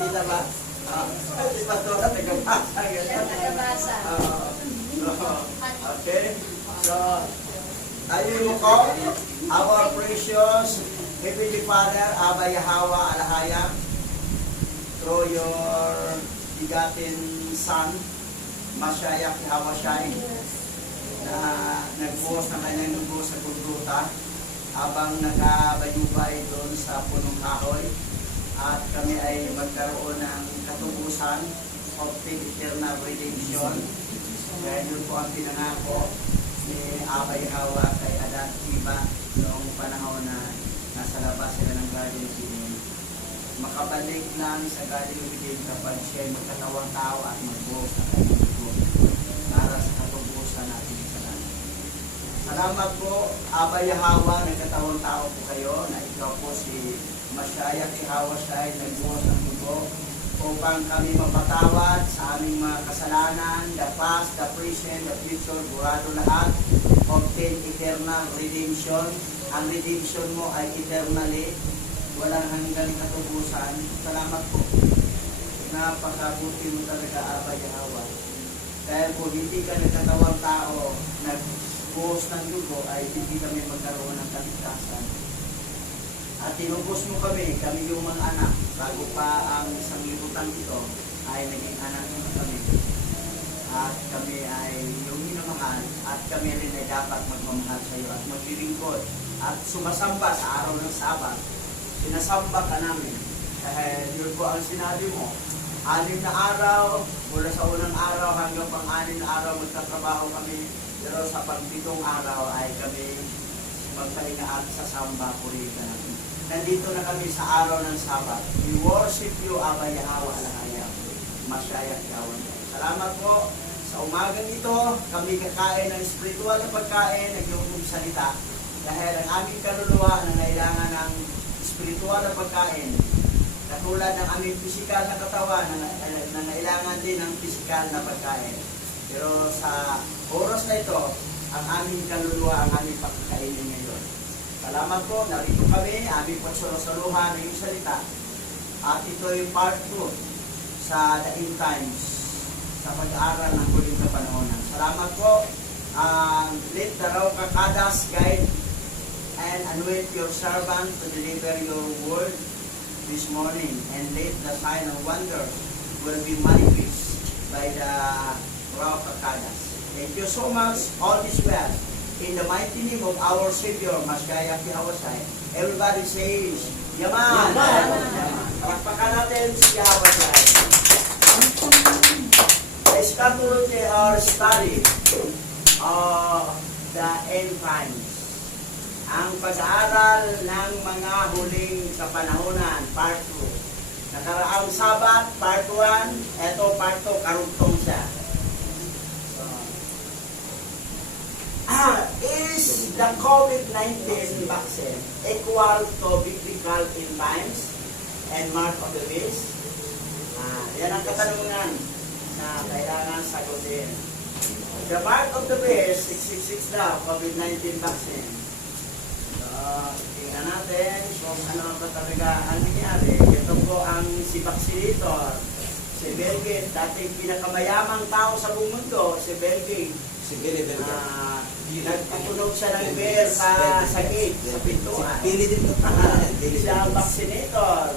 Kita ba? Si Pastora, tagabasa. Tagabasa. Okay. So, ayun mo ko, our precious Heavenly Father, Aba Yahawa Alahaya, through your begotten Son, Mashiach Yahawa Shai, na nagbuhos ng kanyang dugo sa Golgotha, habang nakabayubay doon sa punong kahoy, at kami ay magkaroon ng katubusan of the eternal redemption. Dahil yun po ang pinangako ni Abay Hawa kay Adan at Eva noong panahon na nasa labas sila ng Garden of Eden. Makabalik lang sa Garden of Eden kapag siya ay magkatawang tao at magbuhos na kanyang dugo para sa katubusan natin sa langit. Salamat po, Abay Hawa, nagkatawang tao po kayo, na ikaw po si Mashiach Yahawa Shai, nagbuhos ng dugo upang kami mapatawad sa aming mga kasalanan, the past, the present, the future, burado lahat, obtain eternal redemption. Ang redemption mo ay eternally, walang hanggang katubusan. Salamat po. Napakabuti mo talaga, Abay Yahawa. Dahil kung hindi ka nagkatawang tao, nagbuhos ng dugo, ay hindi kami magkaroon ng kaligtasan. At tinubos mo kami yung mga anak, bago pa ang isang libutan ito, ay naging anak mo kami. At kami ay yung minamahal, at kami rin ay dapat magmamahal sa iyo at maglilingkod. At sumasamba sa araw ng Sabat, sinasamba ka namin. Dahil yun po ang sinabi mo, 6 na araw, mula sa unang araw hanggang pang-6 na araw, magtatrabaho kami. Pero sa pang-7 araw ay kami magpahinga at sasamba, purihin ka namin. Nandito na kami sa araw ng Sabat. We worship you, Abay Yahawa Alahaya, Mashiach Yahawa. Salamat po. Sa umagang ito, kami kakain ng spiritual na pagkain, naglulong salita. Dahil ang aming kaluluwa na nailangan ng spiritual na pagkain, katulad ng aming pisikal na katawan na nailangan din ng pisikal na pagkain. Pero sa oras na ito, ang aming kaluluwa ang aming pagkakainin ngayon. Salamat po, narito kami, aming pagsalusaluhan ng iyong salita. At ito ay part 2 sa The End Times, sa pag-aaral ng huling kapanahonan. Salamat po. Let the raw kakadas guide and anoint your servant to deliver your word this morning. And let the sign of wonder will be manifest by the raw kakadas. Thank you so much. All is well. In the mighty name of our Savior, Mashiach Yahawa Shai. Everybody says, Yaman! Yaman! Palakpakan natin si Yahawa Shai. Let's continue our study of the end times. Ang pag-aaral ng mga huling kapanahonan, part 2. Nakaraang Sabat, part 1. Ito, part 2, karugtong siya. Is the COVID-19 vaccine equal to biblical end times and mark of the beast? Yan ang katanungan na kailangan sagutin. The mark of the beast, 666 daw, COVID-19 vaccine. So, tingnan natin kung ano ba talaga ang nangyari. Ito po ang si vaccinator, si Bill Gates, dating pinakamayamang tao sa buong mundo, si Bill Gates. Si Bill Gates. Nagpupunog siya ng beer sa gate, sa pintuan. Pili din ito. Siya ang vaccinator.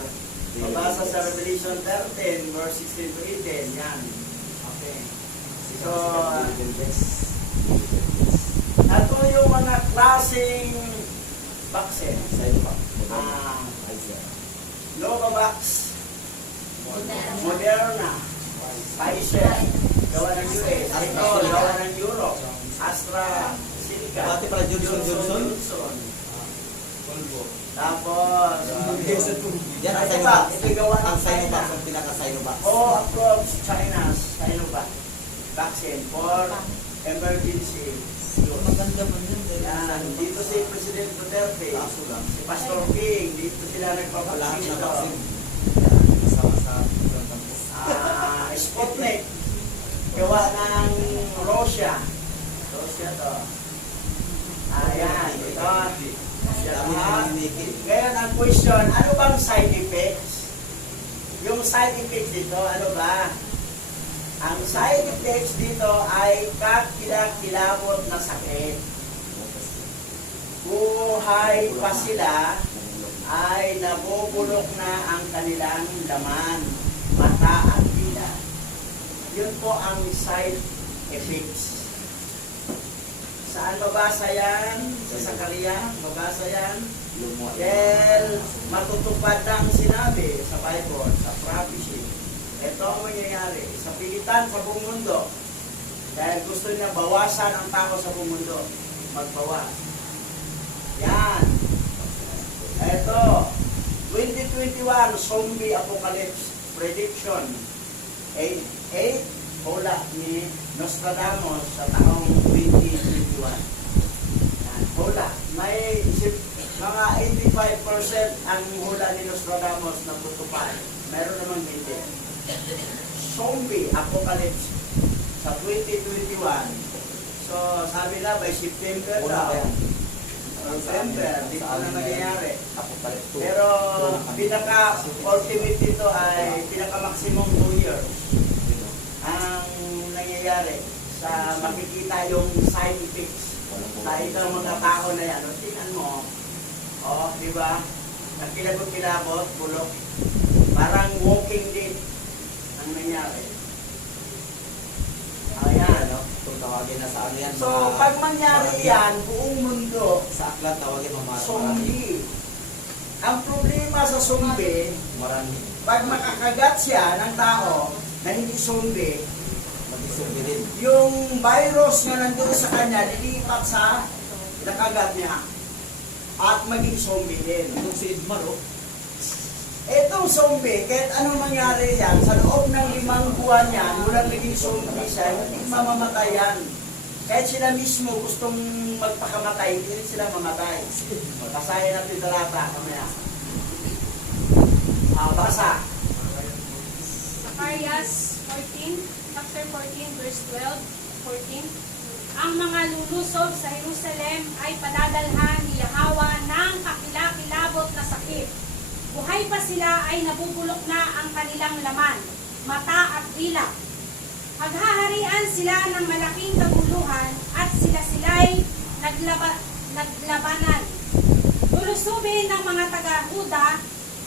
Mabasa sa Revelation 13, verse 16 to 18. Yan. Okay. So, ito yung mga klaseng vaccine. Novavax, Moderna, Pfizer, gawa ng US, ito, gawa ng Europe, AstraZeneca, Pati pala Johnson. Tapos, Yan ang Sinovac, Sinovac. ito gawa ng Ang Sinovac, China. ang pinaka-Sinovac. All across China's Sinovac vaccine for emergency use. Maganda man yun. Yan, dito si President Duterte, Kaso lang. si Pastor King, dito sila Lahat nagpapaksin na ito. vaccine. Kasama sa Sputnik, gawa ng Russia. Russia to. Ayan, ito. Dami na maninigil. Ngayon ang question, ano bang side effects Yung side effects dito, ano ba? Ang side effects dito ay kakilakilabot na sakit. Buhay pa sila ay nabubulok na ang kanilang laman, mata at dila. Yun po ang side effects. Saan mabasa yan? Sa Sakaria? Mabasa yan? Well, matutupad lang sinabi sa Bible, sa prophecy. Ito ang mangyayari sa pilitan sa buong mundo. Dahil gusto niya bawasan ang tao sa buong mundo. Magbawas. Yan. Ito, 2021 Zombie Apocalypse Prediction. 8 hula ni Nostradamus sa taong 2021. Yan, hula. May mga 85% ang hula ni Nostradamus na tutupad. Meron namang hindi. Zombie Apocalypse sa 2021. So, sabi na by September daw. September, di pa na nangyayari. Pero pinaka-ultimate dito ay pinaka-maximum 2 years ang nangyayari sa makikita yung side effects sa itong mga tao na yan. O, tingnan mo. O, di ba? Nagkilabot-kilabot, bulok. Parang walking dead ang nangyari. Ayan, no? Kung tawagin na sa ano yan. So, pag mangyari yan, buong mundo, Sa aklat tawagin mo zombie. Ang problema sa zombie, Marami. pag makakagat siya ng tao na hindi zombie, Mag-isurbi din. yung virus na nandun sa kanya, lilipat sa nakagat niya at maging zombie din. Itong si Edmar, oh. Etong zombie, kahit anong mangyari yan, sa loob ng 5 buwan yan, mulang naging zombie siya, hindi mamamatay yan. Kahit sila mismo gustong magpakamatay, hindi rin sila mamatay. Basahin natin talata kamaya. Basa. Zacarias 14, chapter 14, verse 12, 14. Ang mga lulusob sa Jerusalem ay padadalhan ni Yahweh ng kakilakilabot na sakit. Buhay pa sila ay nabubulok na ang kanilang laman, mata at dila. Paghaharian sila ng malaking kaguluhan at sila'y naglabanan. Lulusubin ng mga taga-Huda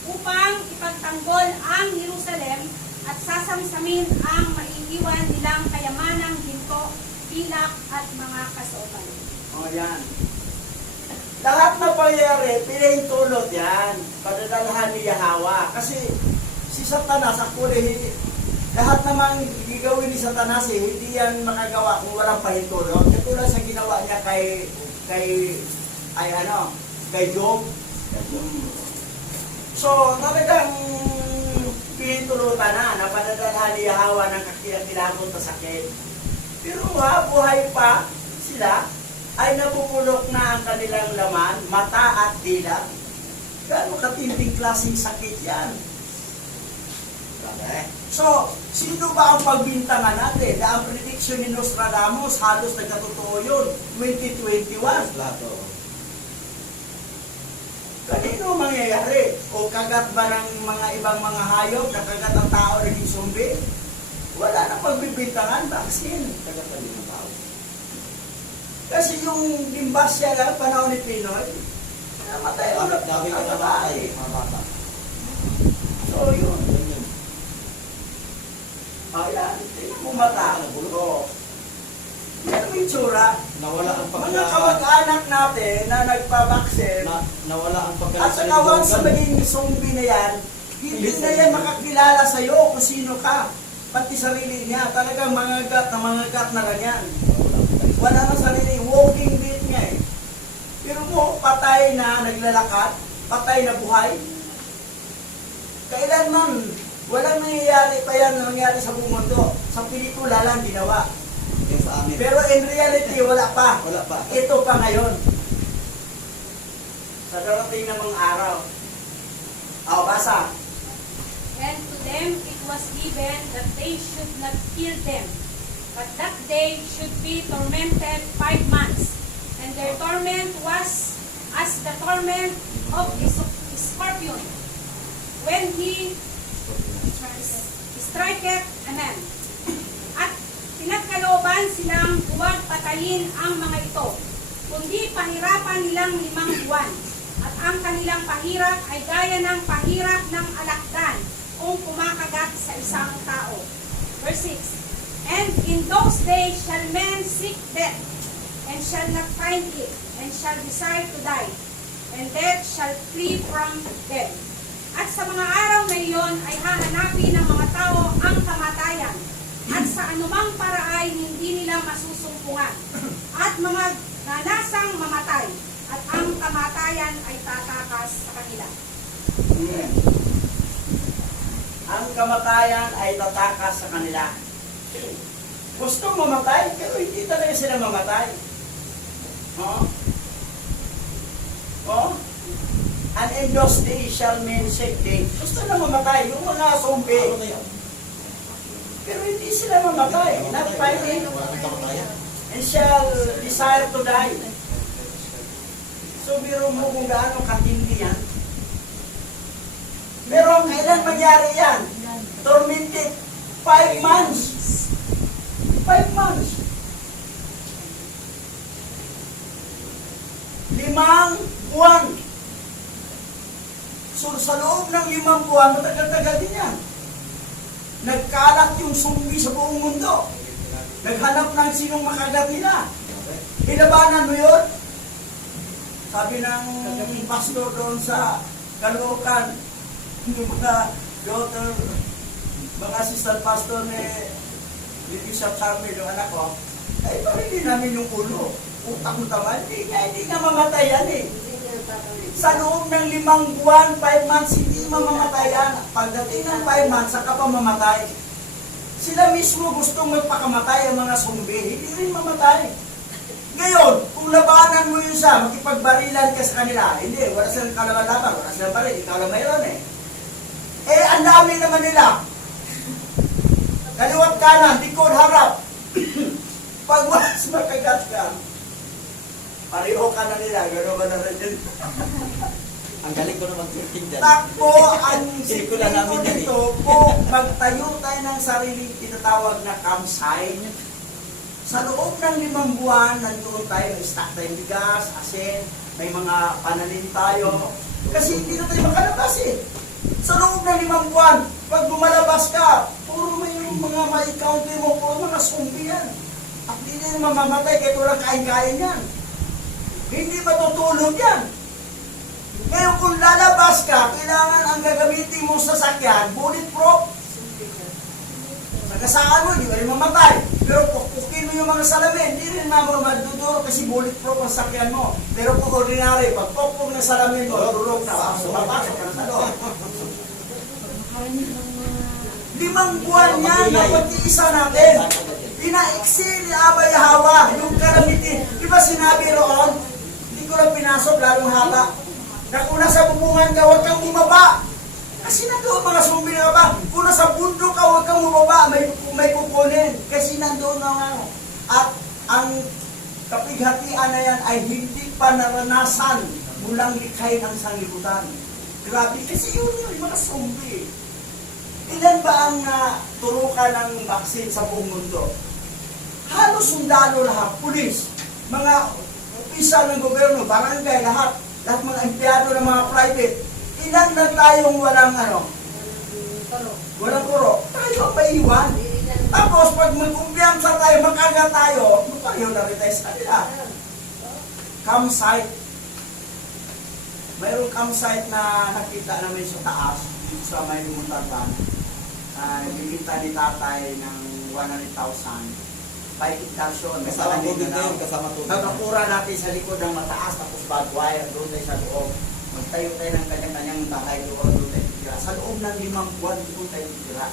upang ipagtanggol ang Jerusalem at sasamsamin ang maiiwan nilang kayamanang ginto, pilak at mga kasuotan. O yan. Lahat na pangyayari, pinahintulot yan. Padadalhan ni Yahweh. Kasi si Satanas, actually, lahat namang gagawin ni Satanas, hindi yan makagawa kung walang pahintulot. Katulad sa ginawa niya kay Job. So, talagang pinahintulutan na padadalhan ni Yahweh ng kakilakilabot na sakit. Pero buhay pa sila, ay nabubulok na ang kanilang laman, mata at dila. Gaano katinding klaseng sakit yan? So, sino ba ang pagbintangan natin? Na ang prediction ni Nostradamus, halos nagkatotoo yun, 2021. Lahat, oh. Kanino mangyayari? O kagat ba ng mga ibang mga hayop, nakagat ang tao naging zombie? Wala na pagbibintangan, vaccine. Kagat pa din ang tao. Kasi yung limbasya lang, panahon ni Pinoy, namatay ang Dami ka namatay, mga bata. So, yun. Yun yun. Ayan, tingnan mo mata. Oo. Yan ang itsura. Nawala ang Mga pagkala. kamag-anak natin na nagpabaksin, Nawala ang pagkala. at sa kawan sa maging zombie na yan, hindi na yan makakilala sa'yo kung sino ka. Pati sarili niya, talagang mangagat na lang yan. Wala na sarili, walking dead niya eh. Pero mo, patay na naglalakad, patay na buhay. Kailanman, walang nangyayari pa yan na nangyari sa buong mundo. Sa pelikula lang ginawa. Yung sa amin. Pero in reality, wala pa. Wala pa. Ito pa ngayon. Sa darating na mga araw. Basa. And to them it was given that they should not kill them, but that they should be tormented 5 months. And their torment was as the torment of a scorpion when he striketh, amen. At pinagkalooban silang huwag patayin ang mga ito, kundi pahirapan nilang 5 buwan. At ang kanilang pahirap ay gaya ng pahirap ng alakdan kung kumakagat sa isang tao. Verse 6, And in those days shall men seek death, and shall not find it, and shall desire to die, and death shall flee from them. At sa mga araw na iyon ay hahanapin ng mga tao ang kamatayan, at sa anumang paraay hindi nila masusumpungan, at mga nanasang mamatay, at ang kamatayan ay tatakas sa kanila. Amen. Ang kamatayan ay tatakas sa kanila. Gustong mamatay, pero hindi talaga sila mamatay. Oh? Oh? And in those days shall men seek death. Gusto na mamatay, yung mga Ano zombie. na yan? Pero hindi sila mamatay. Not fighting. Wala nang kamatayan. And shall desire to die. So, biro mo kung gaano katindi yan. Pero kailan mangyari yan? Tormented 5 months. 5 months. 5 buwan. So, sa loob ng 5 buwan, matagal-tagal din yan. Nagkalat yung zombie sa buong mundo. Naghanap ng sinong makagat nila. Hinabanan mo yun? Sabi ng pastor doon sa Caloocan, yung mga daughter, mga assistant pastor ni Bishop Charmer, yung anak ko, ay parang din namin yung ulo. Utang mo naman, hindi nga mamatay yan eh. Sa loob ng 5 buwan, 5 months, hindi mamamatay yan. Pagdating ng 5 months, saka pa mamatay. Sila mismo gustong magpakamatay ang mga zombie, hindi rin mamatay. Ngayon, kung labanan mo yun sa makipagbarilan ka sa kanila, hindi, wala silang kalaban-laban, wala silang baril, ikaw lang mayroon eh. Eh, ang dami naman nila. Kaliwat kanan, likod, harap. Pag mas makagat ka, pareho ka na nila, gano'n ba na rin yun? Ang galing ko naman thinking dyan. Takbo ang Pelikula namin yan eh. dito kung magtayo tayo ng sariling tinatawag na campsite. Sa loob ng 5 buwan, nandoon tayo, stock tayong bigas, asin, may mga pananim tayo. Kasi hindi na tayo makalabas eh. Sa loob ng 5 buwan, pag lumalabas ka, puro may mga ma-encounter mo, puro mga zombie yan. At hindi na mamamatay kahit walang kain-kain yan. Hindi matutulog yan. Ngayon kung lalabas ka, kailangan ang gagamitin mo sa sakyan, bulletproof. Nagasaan mo, hindi ka rin mamatay. Pero pukin mo yung mga salamin, hindi rin naman maduduro kasi bulletproof ang sakyan mo. Pero kung ordinary, pag pukpok ng salamin mo, durog na, papasok ka na sa loob. 5 buwan yan na pag-iisa natin. Pinaiksi ni Abay Hawa, yung kalamitin. Di ba sinabi roon, hindi ko lang pinasok, lalong haba. Na kung nasa bubungan ka, huwag kang bumaba. Kasi nandoon mga zombie na ba? Kung nasa bundok ka, huwag kang bumaba, may kukunin. Kasi nandoon na nga. At ang kapighatian na yan ay hindi pa naranasan mulang likhay ng sanglibutan. Grabe, kasi yun yung mga zombie. Ilan ba ang turukan ng vaksin sa buong mundo? Halos sundalo lahat, pulis, mga opisyal ng gobyerno, barangay, lahat mga empleyado ng mga private. Ilan na tayong walang walang kuro. Tayo ang maiwan. Tapos pag mag-kumpiyansa tayo, makaga tayo, pareho na rin tayo sa kanila. Campsite. Mayroong campsite na nakita namin sa taas, dito sa may Muntalban. Bibinta ni tatay ng 100,000. 5 hectares yun. Kasama tubig na yun, kasama tubig. Nagkakura natin sa likod ng mataas, tapos barbed wire, doon tayo sa loob. Magtayo tayo ng kanyang-kanyang bahay doon, doon tayo titira. Sa loob ng 5 buwan, doon tayo titira.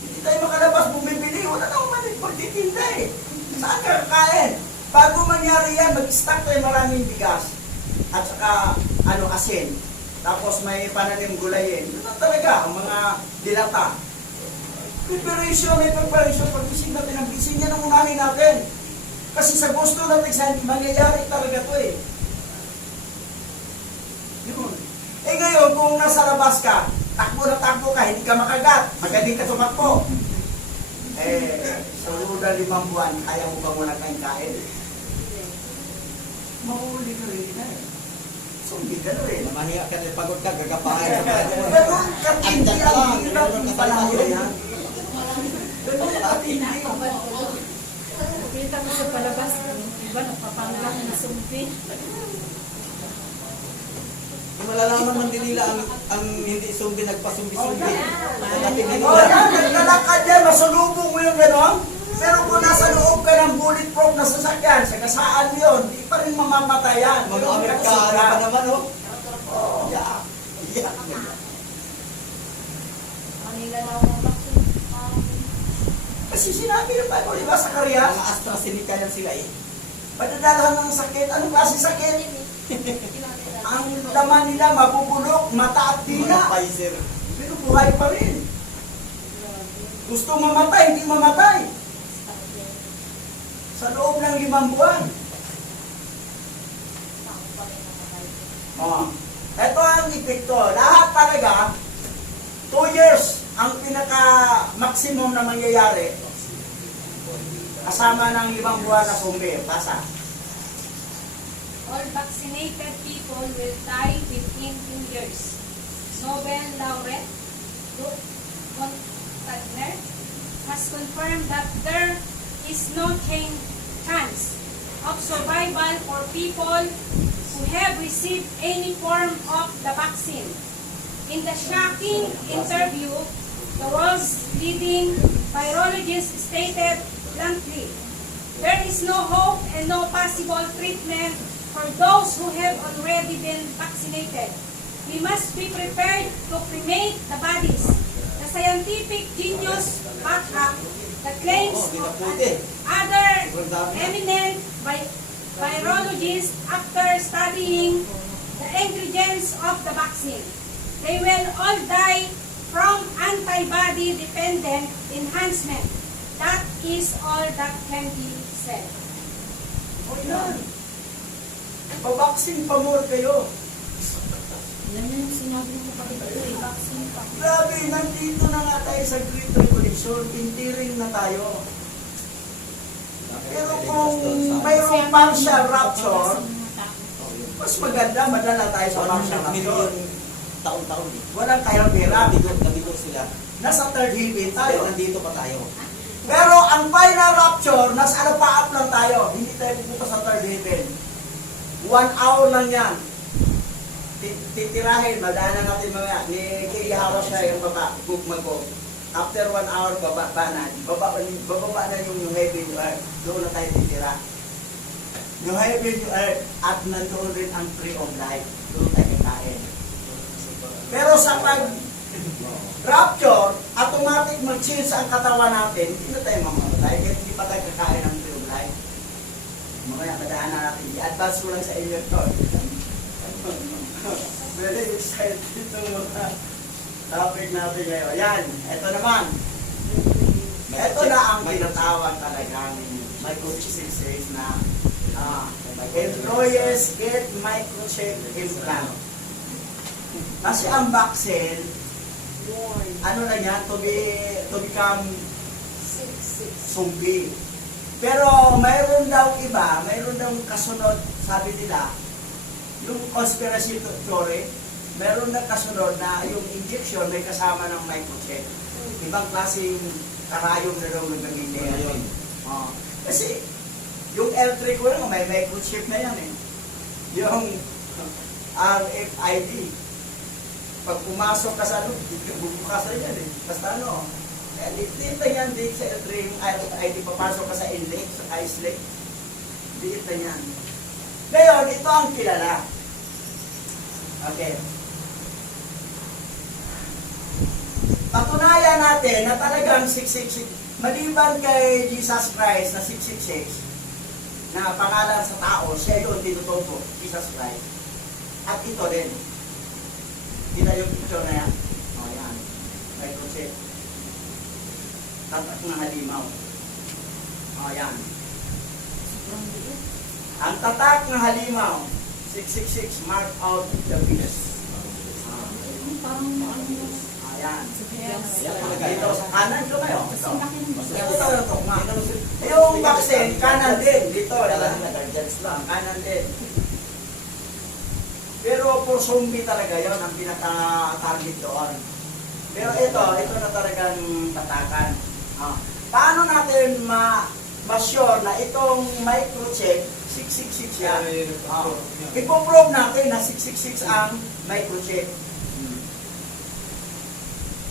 Hindi tayo makalabas, bumibili, wala nang magtitinda eh. Saan ka kakain? Bago mangyari yan, mag-stock tayo maraming bigas. At saka, asin. Tapos may pananim gulayin. Ito talaga, ang mga dilata. Preparation, may preparation. Pag-ising natin ang bising yan ang unahin natin. Kasi sa gusto natin, mangyayari talaga to eh. Yun. Eh ngayon, kung nasa labas ka, takbo na takbo ka, hindi ka makagat. Magaling ka tumakbo. Sa loob ng 5 buwan, kaya mo ba muna kain? Mahuli ka rin na eh. Zombie ka na rin. Mahiya ka na pagod ka, gagapain sa mga doon. Ganun katindi Andyan ang lang, hirap meron ng ka panahon tayo. na yan. Ganun katindi. Kita mo sa palabas, iba nagpapanggap na sumpi. Malalaman man din nila ang hindi sumbi, nagpasumbi-sumbi. Natingin O yan, naglalakad yan, masulubong mo yung gano'n. Pero kung nasa loob ka ng bulletproof na sasakyan, sa kasaan yun, di pa rin mamamatay yan. Mga Amerikano pa naman, oh. Oo. Yeah. Yeah. Kanila na ako ng vaccine. Kasi sinabi ng Bible, di ba sa Karyas, Mga AstraZeneca yan sila eh. padadalahan ng sakit. Anong klase sakit? Ang laman nila mabubulok, mata at Mga dila. Pfizer. Pero buhay pa rin. Gusto mamatay, hindi mamatay. Sa loob ng 5 buwan. Ito ang epekto. Lahat talaga, 2 years ang pinaka-maximum na mangyayari. Kasama ng 5 buwan na sumbi. Pasa. All vaccinated people will die within 2 years. Nobel laureate Ruth Montagner has confirmed that there is no chance of survival for people who have received any form of the vaccine. In the shocking interview, the world's leading virologist stated bluntly, there is no hope and no possible treatment for those who have already been vaccinated. We must be prepared to cremate the bodies. The scientific genius backed up the claims of other eminent virologists after studying the ingredients of the vaccine. They will all die from antibody-dependent enhancement. That is all that can be said. O yan. Pabaksin pa more kayo. Yan yung sinabi ko pa dito, vaccine pa. Grabe, nandito na nga tayo sa Great Revolution. Intiring na tayo. Pero kung mayroong partial rapture, mas maganda, madala tayo sa partial rapture. Taon-taon eh. Walang kayang pera. Nabigo sila. Nasa third heaven tayo. Nandito pa tayo. Pero ang final rapture, nasa alapaap lang tayo. Hindi tayo pupunta sa third heaven. 1 hour lang yan. Titirahin, madaanan natin mamaya. Ni Kirihawa siya yung baba, gugma ko. After 1 hour, bababa na yung heaven, yung earth. Doon na tayo titira. Yung heaven, yung earth, at nandoon rin ang tree of life. Doon tayo kakain. Pero sa pag-rapture, automatic mag-change ang katawan natin, hindi na tayo mamamatay, kahit hindi pa tayo kakain ng tree of life. Mamaya, madaanan natin. I-advance ko lang sa inyo ito. Very excited itong mga topic natin ngayon. Yan, ito naman. Ito na ang tinatawag talagang microchip na employees get microchip implant. Kasi ang vaccine, ano na yan, to become zombie. Pero mayroon daw iba, mayroon daw kasunod, sabi nila, yung conspiracy theory, meron na kasunod na yung injection may kasama ng microchip. Ibang klaseng karayom na daw nagagigil. Kasi yung L3 ko lang, may microchip na yan eh. Yung RFID. Pag pumasok ka sa ano, bubukasan yan eh. Basta ano, dito yan, dito sa L3, yung RFID, papasok ka sa inlake, sa ice-lake. Dito yan. Ngayon, ito ang kilala. Okay. Patunayan natin na talagang 666, maliban kay Jesus Christ na 666, na pangalan sa tao, siya yun tinutubo, Jesus Christ. At ito din. Kita yung picture na yan? O yan. Microchip. Tatak ng halimaw. O yan. Ang tatak ng halimaw, 666, mark out the beast. Parang ano, Yan. Yan talaga. Dito sa kanan ko ngayon. Ito. Ito na to. Yung vaccine, kanan din. Dito, lang, kanan din. Pero for zombie talaga yon ang pinaka-target doon. Pero ito na talagang tatakan. Paano natin ma-sure na itong microchip, 666 yan? Ipo-prove natin na 666 ang microchip.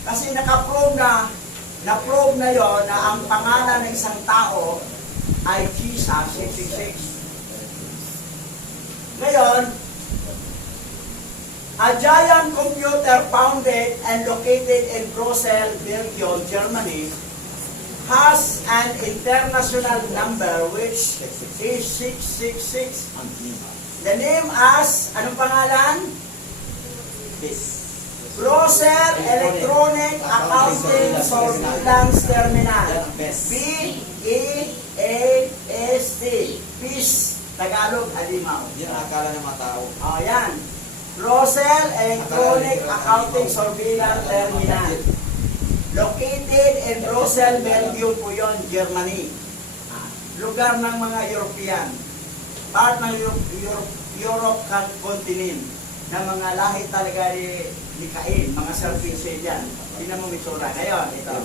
Kasi naka-prove na yon na ang pangalan ng isang tao ay Jesus 666. Ngayon, a giant computer founded and located in Brussels, Belgium, Germany, has an international number which is 666. The name as, anong pangalan? Brussels Electronic Accounting Surveillance Terminal. B-E-A-S-T. PIS, Tagalog, Alimaw. Yan ang akala ng mga tao. Yan. Brussels Electronic Accounting Surveillance Terminal. Located in Brussels, Belgium po yun, Germany. Lugar ng mga European. Part ng Europe continent na mga lahi talaga ni Cain, mga serpinse yan. Tingnan mo mitsura. Ngayon, ito.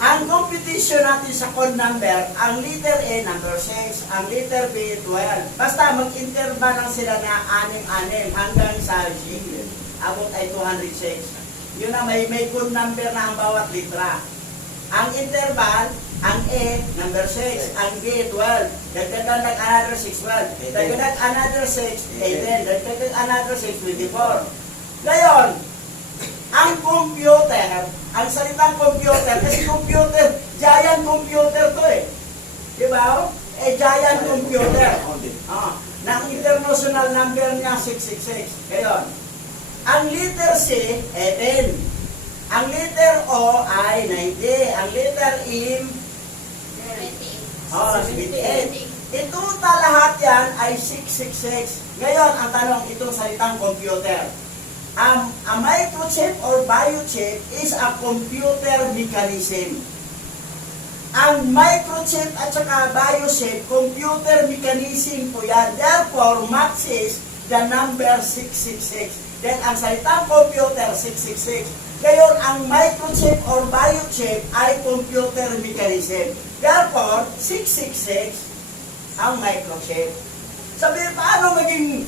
Ang competition natin sa code number, ang letter A, number 6, ang letter B, 12. Basta mag-interval lang sila na 6-6 hanggang sa G. Abot ay 206. Yun na, may code number na ang bawat litra. Ang interval, ang A, number 6, ang B, 12. Dagdagan ng another 6, 12. Dagdagan another 6, 18. Dagdagan another 6, 24. Ngayon, ang computer, ang salitang computer, kasi computer, giant computer to eh. Di ba? Giant computer. Na ang international number niya, 666. Ngayon, ang letter C, 18. Ang letter O ay 90. Ang letter M, 78. Itotal lahat yan ay 666. Ngayon, ang tanong, itong salitang computer. A microchip or biochip is a computer mechanism. Ang microchip at saka biochip, computer mechanism po yan. Therefore, matches the number 666. Then, ang salitang computer, 666. Ngayon, ang microchip or biochip ay computer mechanism. Therefore, 666 ang microchip. Sabi, paano maging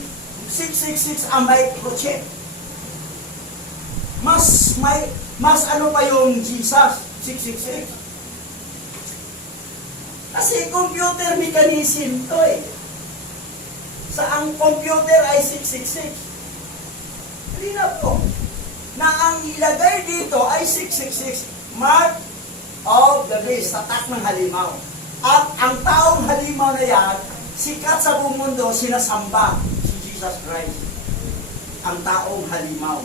666 ang microchip? Mas ano pa yung Jesus, 666. Kasi computer mechanism to eh. Sa ang computer ay 666. Hindi na po. Na ang ilagay dito ay 666. Mark of the beast, tatak ng halimaw. At ang taong halimaw na yan, sikat sa buong mundo, sinasamba si Jesus Christ. Ang taong halimaw.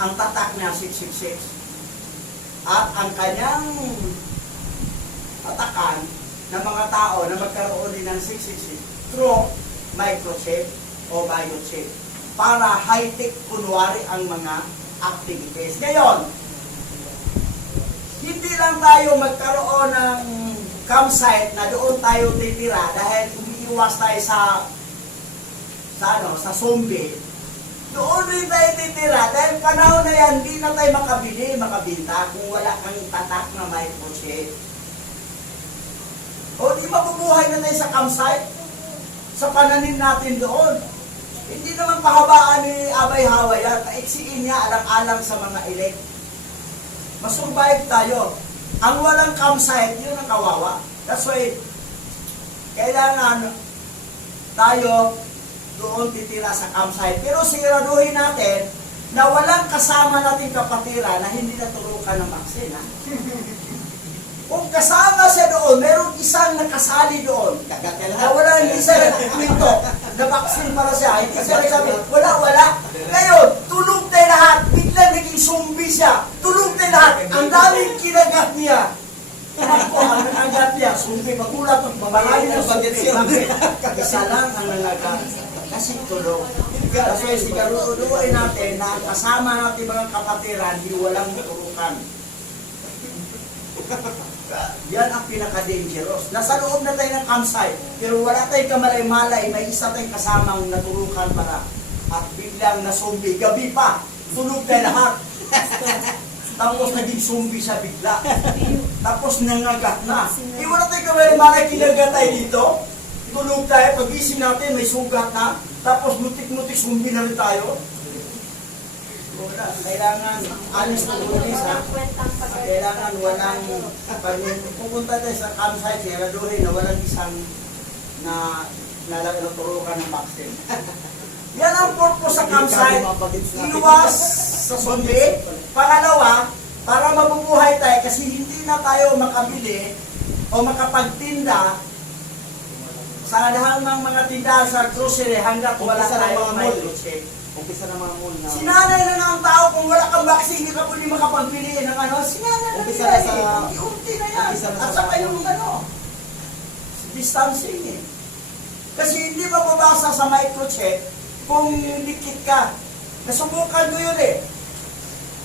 Ang tatak niya 666. At ang kanyang atakan ng mga tao na magkaroon din ng 666 through microchip o biochip para high-tech kunwari ang mga activities. Ngayon, hindi lang tayo magkaroon ng campsite na doon tayo titira dahil umiiwas tayo sa zombie. Doon rin tayo titira dahil panahon na yan, hindi na tayo makabinta kung wala kang tatak na microchip. O di mabubuhay na tayo sa campsite, sa pananim natin doon. Hindi naman pahabaan ni Abay Hawa yan, paiksiin niya alang-alang sa mga elect. Masurvive tayo. Ang walang campsite, yun ang kawawa. That's why, kailangan tayo doon titira sa campsite. Pero siguraduhin natin na walang kasama nating kapatira na hindi naturukan ng vaccine. Kung kasama siya doon, merong isang nakasali doon. Na wala, hindi siya nagkwento na vaccine para siya. Hindi siya nagsabi, wala. Ngayon, tulog tayo lahat. Biglang naging zombie siya. Tulog tayo lahat. Ang daming kinagat niya. Ang nakagat niya, zombie. Magulat, mamarami ng zombie. Isa lang ang nangagat. Kasi tulog. Kasi siguraduhin natin na ang kasama natin mga kapatiran, di walang turukan. Yan ang pinaka-dangerous. Nasa loob na tayo ng campsite, pero wala tayong kamalay-malay, may isa tayong kasamang naturukan para at biglang na-zombie. Gabi pa, tulog tayo lahat. Tapos naging zombie siya bigla. Tapos nangagat na. Di wala tayong kamalay-malay, kinagat tayo dito. Tulog tayo, pag-ising natin, may sugat na. Tapos mutik-mutik, zombie na rin tayo. Wala, kailangan alis na lunis ha. Kailangan walang, pag pupunta tayo sa campsite, siguraduhin na walang isang na naturukan ng vaccine. Yan ang purpose sa campsite. Iwas sa zombie. Pangalawa, para mabubuhay tayo kasi hindi na tayo makabili o makapagtinda sa lahat ng mga tindahan sa grocery hanggat wala tayong microchip. Umpisa ng mga mall na... Sinanay na ng tao kung wala kang vaccine, hindi ka pwede makapagbili ng ano. Sinanay na Umpisa nila na sa- unti-unti na yan. umpisa na At sa- saka yung ano, distancing eh. Kasi hindi mababasa sa microchip kung dikit ka. Nasubukan ko yun eh.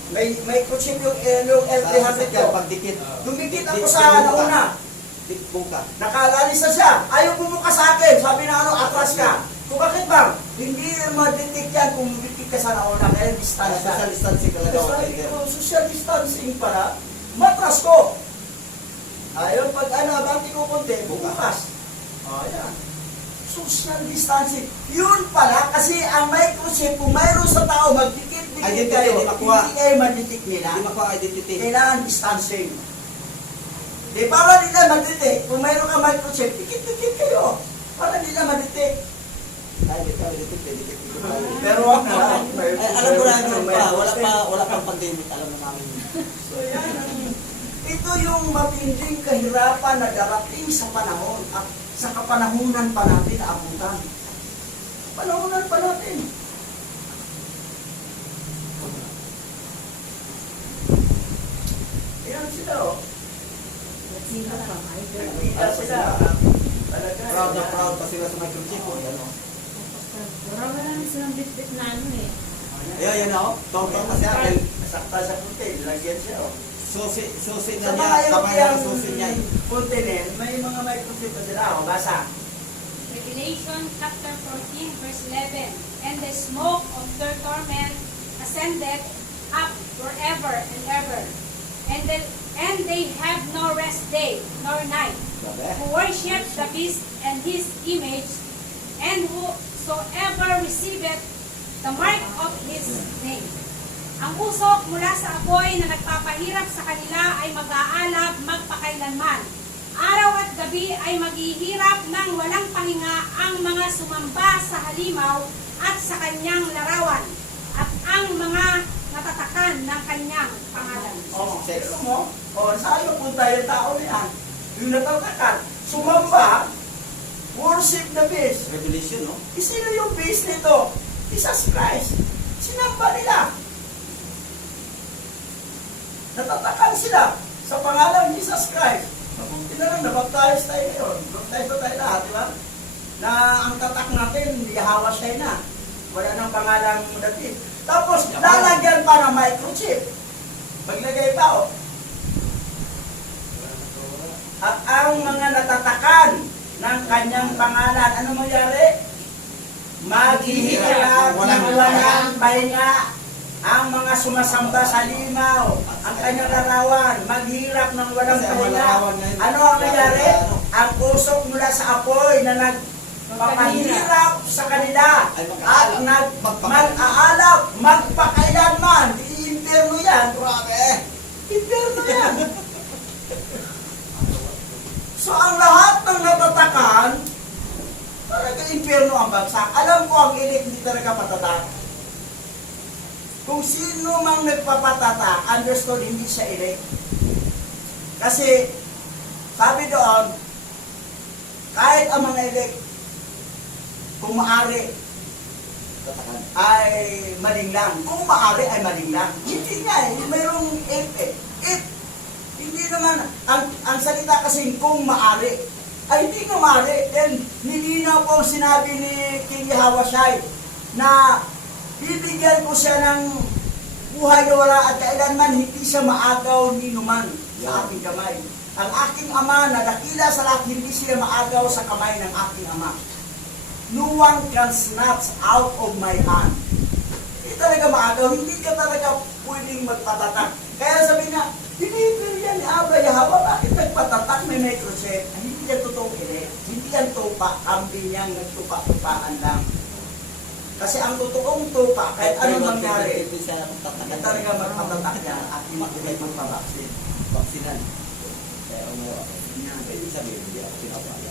May microchip yung L300 ko. Pagdikit. Dumikit ako sa nauna. Dikbong ka. Nakaalis na siya. Ayaw bumuka sa akin. Sabi na ano, atras ka. Kung bakit bang? Hindi ma-detect yan kung dikit ka sa nauna. Kaya distansya. Social distancing ka lang daw. Sabi ko, social distancing para, matras ko. Ayaw, pag ano, abati ko konti, bukas. Ayan. Social distancing. Yun pala, kasi ang microchip, kung mayroon sa tao, magdikit-dikit Identity, kayo, di makuha. hindi kayo madetect nila. Hindi makuha identity. Kailangan distancing. Di para nila madetect, kung mayroon ka microchip, dikit-dikit kayo. Para nila madetect. Ay, identity. Pero wag na lang. Ay, alam mo na yun pa. Wala pang pandemic. Alam na namin yun. So yan, ito yung matinding kahirapan na darating sa panahon at sa kapanahunan pa natin naabutan. Panahunan pa natin. Yan sila oh. Nagpita sila. Talaga. Proud na proud pa sila sa microchip. O, yan o. Wala lang silang bit-bit na ano eh. Ayan, yan o. Tongtong pa siya. Dahil Nasakta sa kunti, lagyan siya oh. susi Sa na mga niya. Kamay European ng susi niya. continent, may mga microchip pa sila. O, basa. Revelation chapter 14 verse 11. And the smoke of their torment ascended up forever and ever. And they have no rest day nor night, Grabe. who worship the beast and his image, and whosoever receiveth the mark of his name. Ang usok mula sa apoy na nagpapahirap sa kanila ay mag-aalab magpakailanman. Araw at gabi ay maghihirap ng walang pahinga ang mga sumamba sa halimaw at sa kanyang larawan, at ang mga natatakan ng kanyang pangalan. O, pero mo, saan yung punta yung tao niyan? Yung natatakan, sumamba, worship the beast. Revelation, no? Sino yung beast nito? Jesus Christ. Sinamba nila. Natatakan sila sa pangalan ni Jesus Christ. Mabuti na lang, nabaptize tayo ngayon. Baptize na tayo lahat, di ba? Na ang tatak natin, Yahweh siya na. Wala nang pangalang David. Tapos, lalagyan pa ng microchip. Maglagay pa, oh. At ang mga natatakan ng kanyang pangalan, ano mangyari? Maghihirap ng walang pahinga ang mga sumasamba sa limaw, ang kanyang larawan, maghirap ng walang pahinga. Ano ang nangyari? Ang usok mula sa apoy na nagpapahirap sa kanila at mag-aalap, magpakailanman. Impyerno yan. Grabe! Impyerno yan. So ang lahat ng natatakan, talaga impyerno ang bagsak. Alam ko ang elite hindi talaga patatak. Kung sino mang nagpapatatak, understood hindi siya elite. Kasi, sabi doon, kahit ang mga elite, kung maaari, ay maling lang. Kung maaari ay maling lang. Hindi nga eh, mayroong if eh. If, hindi naman, ang salita kasi kung maaari, ay hindi nga maaari. Then, nilinaw po ang sinabi ni King Yahweh Shai na bibigyan ko siya ng buhay na wala at kailanman hindi siya maagaw ni numan sa aking kamay. Ang aking ama na dakila sa lahat, hindi sila maagaw sa kamay ng aking ama. No one can snatch out of my hand. Hindi talaga maagaw, hindi ka talaga pwedeng magpatatak. Kaya sabi nga, hindi yan ni Abba Yahweh, bakit nagpatatak may microchip? Hindi yan totoong hindi yan tupa, kambing niyang nagtupa-tupaan lang. Kasi ang totoong tupa, kahit anong mangyari, hindi talaga magpatatak niya at hindi magpabaksin. Baksinan. Kaya ano, pwede sabihin, hindi ako pinapala.